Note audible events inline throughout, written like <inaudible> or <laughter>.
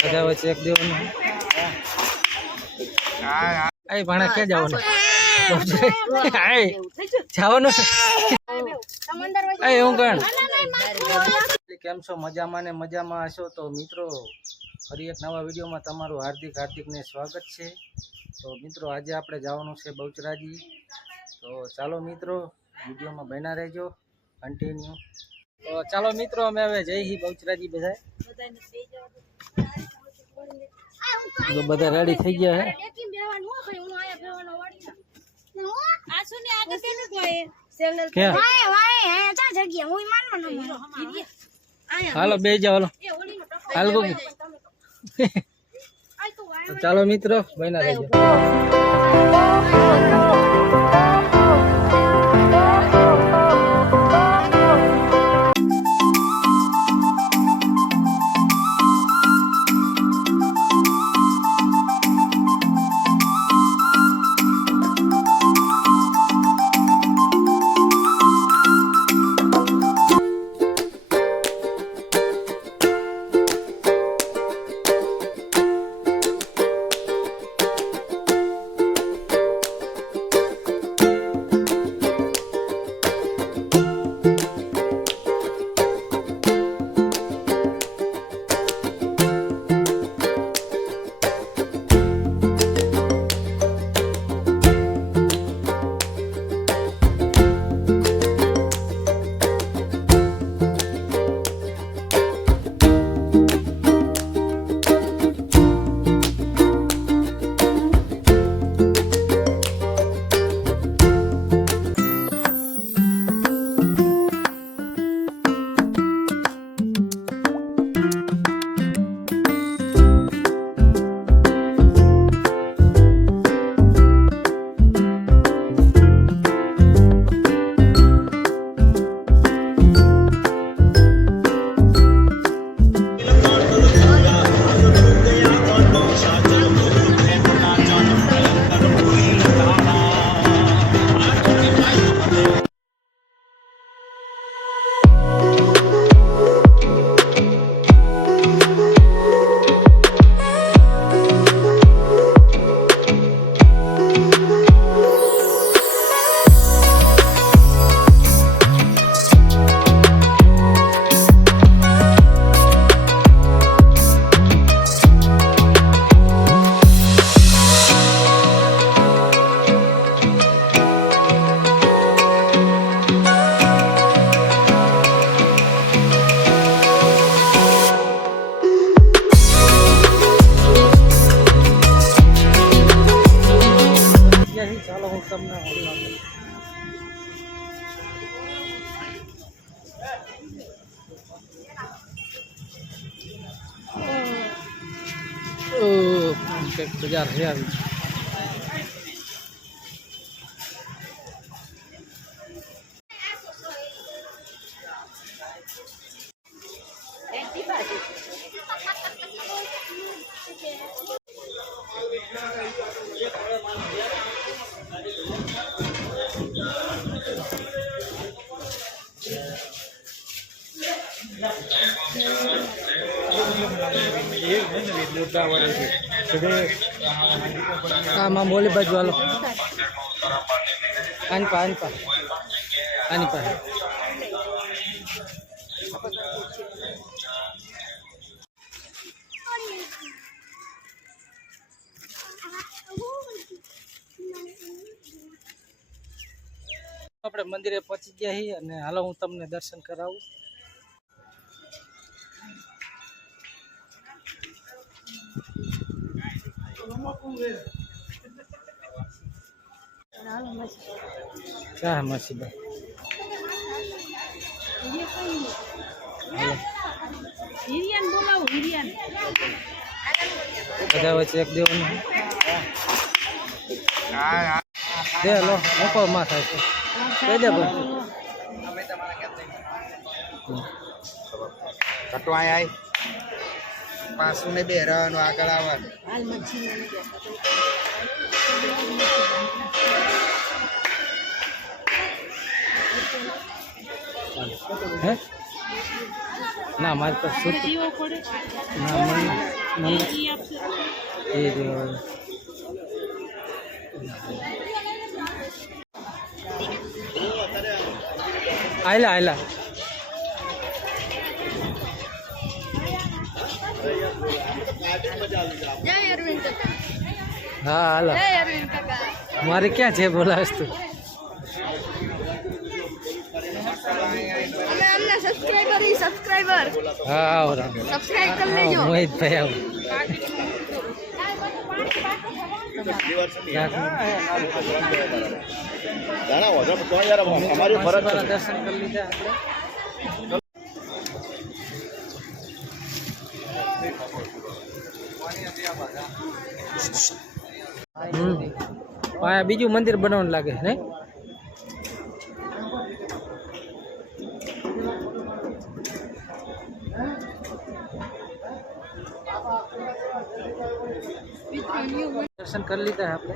બધા વચ્ચે એક દેવાનું. આય ક્યાં જવાનું? કેમ છો? મજામાં ને મજામાં હશો? તો મિત્રો, ફરી એક નવા વિડીયોમાં તમારું હાર્દિક, હાર્દિકને સ્વાગત છે. તો મિત્રો, આજે આપણે જવાનું છે બહુચરાજી. તો ચાલો મિત્રો, વિડીયોમાં બન્યા રહેજો. કન્ટિન્યુ તો ચાલો મિત્રો, અમે હવે જય હિ બહુચરાજી બધા તો બધા રેડી થઈ ગયા હે? હાલો બે જાઓ હાલો. હાલ <laughs> ચાલો મિત્રો બન્યા રહેજો. કંઈક બજાર છે આવી આમાં મોલી બાજુ હાલો. આની પા આની પા આની પા આપણે મંદિરે પહોંચી ગયા છીએ અને હાલો હું તમને દર્શન કરાવું. ચા મસીબા બધા વચ્ચે એક દેવાનું દે લો મૂકો માં થાય છે કહી દે ભાઈ કટવાય આય પાછું ને બે રહેવાનું આગળ આવવાનું હે? ના મારે તો સૂટ ના મને એ આયલા આયલા. જય અરવિંદ કાકા. હા હાલો. જય અરવિંદ કાકા. મારે ક્યાં છે બોલાવીશ તું. અમે અમને સબસ્ક્રાઇબર ઈ સબસ્ક્રાઇબર હા આવો રામ. સબસ્ક્રાઇબ કરી આવો. છે. દર્શન કરી લીધા આપણે પાયા બીજું મંદિર બનાવવાનું લાગે ને દર્શન કરી લીધા આપણે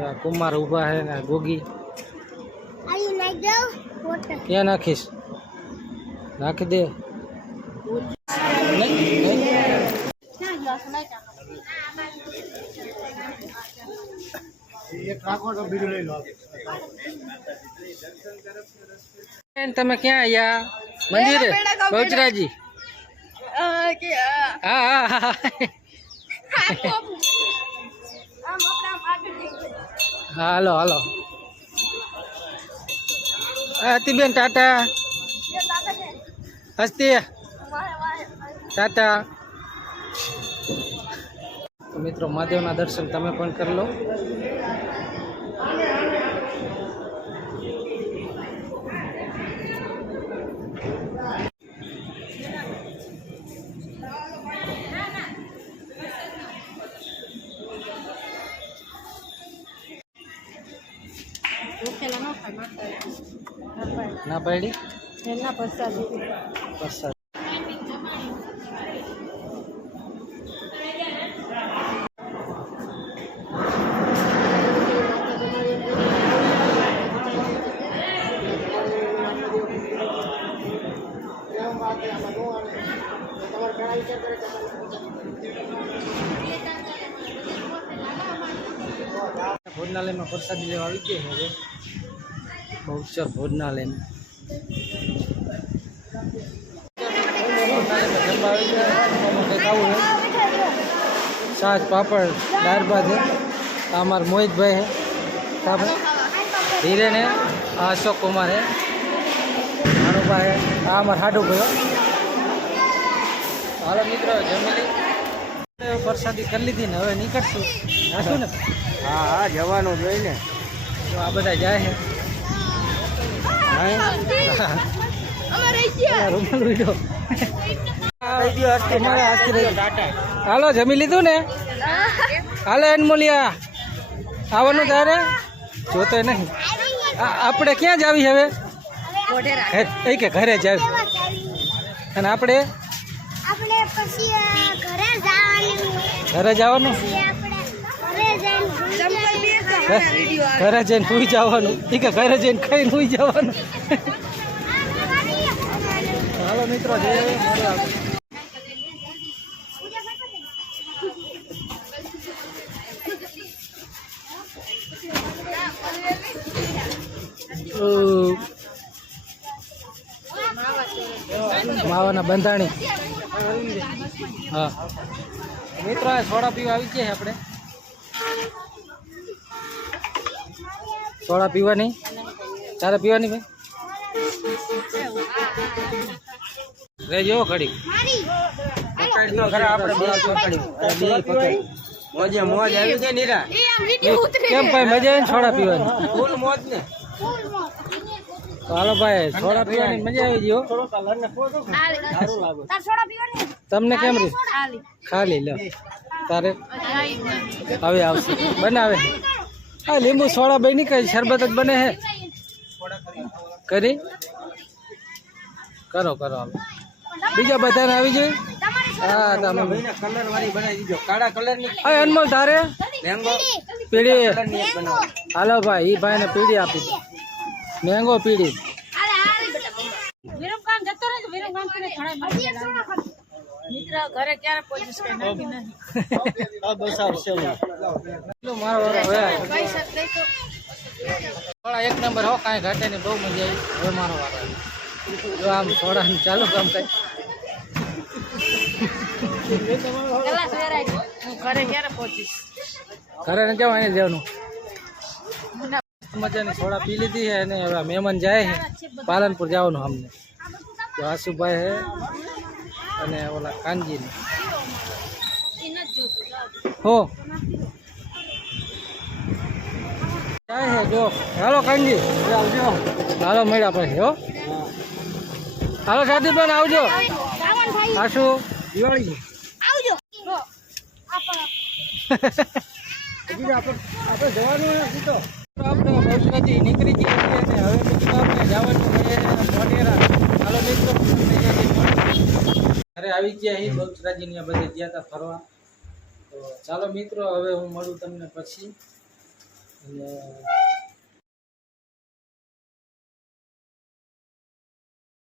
આ કુમાર ઊભા છે ને આ ગોગી આયુ નાખ દો વોટર ક્યાં નાખીશ નાખી દે નહીં, નહીં. ના ગ્લાસ નાખ બેન, તમે ક્યાં આયા? મંદિર? બહુચરાજી હા હા હાલો હાલો બેન ટાટા. હસ્તી. ટાટા. મિત્રો મહાદેવના દર્શન તમે પણ કરી લો. નો પાડી? એના પ્રસાદ. પ્રસાદ. ભોજનાલયમાં પ્રસાદી લેવા આવી ગયા છે હવે. બહુચર ભોજનાલયમાં ભોજનાલયમાં. જમવા આવી ગયા એમાં કંઈક આવું છે છાશ પાપડ દાળ ભાત છે. આ અમારા મોહિતભાઈ છે. આપણે હિરેન હે આ અશોક કુમાર હે ભાનુભાઈ હે આ અમારા હાડુભાઈ હો. હાલો મિત્રો, જમી લઈ કરી લીધી ને હવે નીકળશું. હાશું ને? હા હા જવાનું જોઈ ને. તો આ બધા જાય છે હાલો જમી લીધું ને? હાલો એનમોલિયા. આવવાનું તારે? જોતો નહીં. આ- આપણે ક્યાં જાવી હવે? એ કે ઘરે જાવ અને આપણે? આપણે પછી ઘરે જવાનું ઘરે જવાનું? ઘરે જઈને સુઈ જવાનું એ કે ઘરે જઈને ખાઈને સુઈ જવાનું હાલો મિત્રો જઈએ માવાના બંધાણી. હા. મિત્રો સોડા પીવા આવી ગયા આપણે. સોડા પીવાની? તારે પીવાની ભાઈ? ઘડી. અરે બે પકડી. મોજે મોજ આવી છે નીરા. કેમ ભાઈ મજા આવે ને સોડા પીવાની? ફૂલ મોજ ને હાલો ભાઈ સોડા પીવાની મજા આવી ગયો તમને કેમ રહી ખાલી લો. તારે? હવે આવશે. બનાવે. હા લીંબુ સોડા બની કઈ શરબત જ બને હે. કરી? કરો કરો હવે બીજા બધાને આવી જાય હા તમે કલર વાળી બનાવી દીધો કાળા કલરની અનમોલ તારે? પીડી ની એક બનાવો હાલો ભાઈ ઈ ભાઈને પીડી આપી દો. મેંગો પીડી મિત્ર ઘરે ક્યારે પહોંચીશ કઈ નક્કી નથી. મારો એક નંબર હો કાંઈ ઘટે નહીં બહુ મજા આવી. હવે મારો વારો જો આમ થોડા ચાલુ કામ કઈ. હું ઘરે ક્યારે પહોંચીશ? ઘરે ને કેવાય જવાનું મજાની સોડા પી લીધી છે અને હવે મહેમાન જાય છે. પાલનપુર જવાનું અમને. તો આશુભાઈ હે અને ઓલા કાનજી ને એ નથી જોતું હો. જાય છે જો. હાલો કાનજી. આવજો હાલો મળ્યા પછી હો. હાલો સાદીબેન આવજો. આશુ દિવાળી આવજો. <laughs> <laughs> આપણે જવાનું નથી તો. નીકળી ગયા હવે જવાનું છે આવી ગયા અહીં બહુચરાજીની આ બધે ગયા હતા ફરવા. તો ચાલો મિત્રો, હવે હું મળું તમને પછી. અને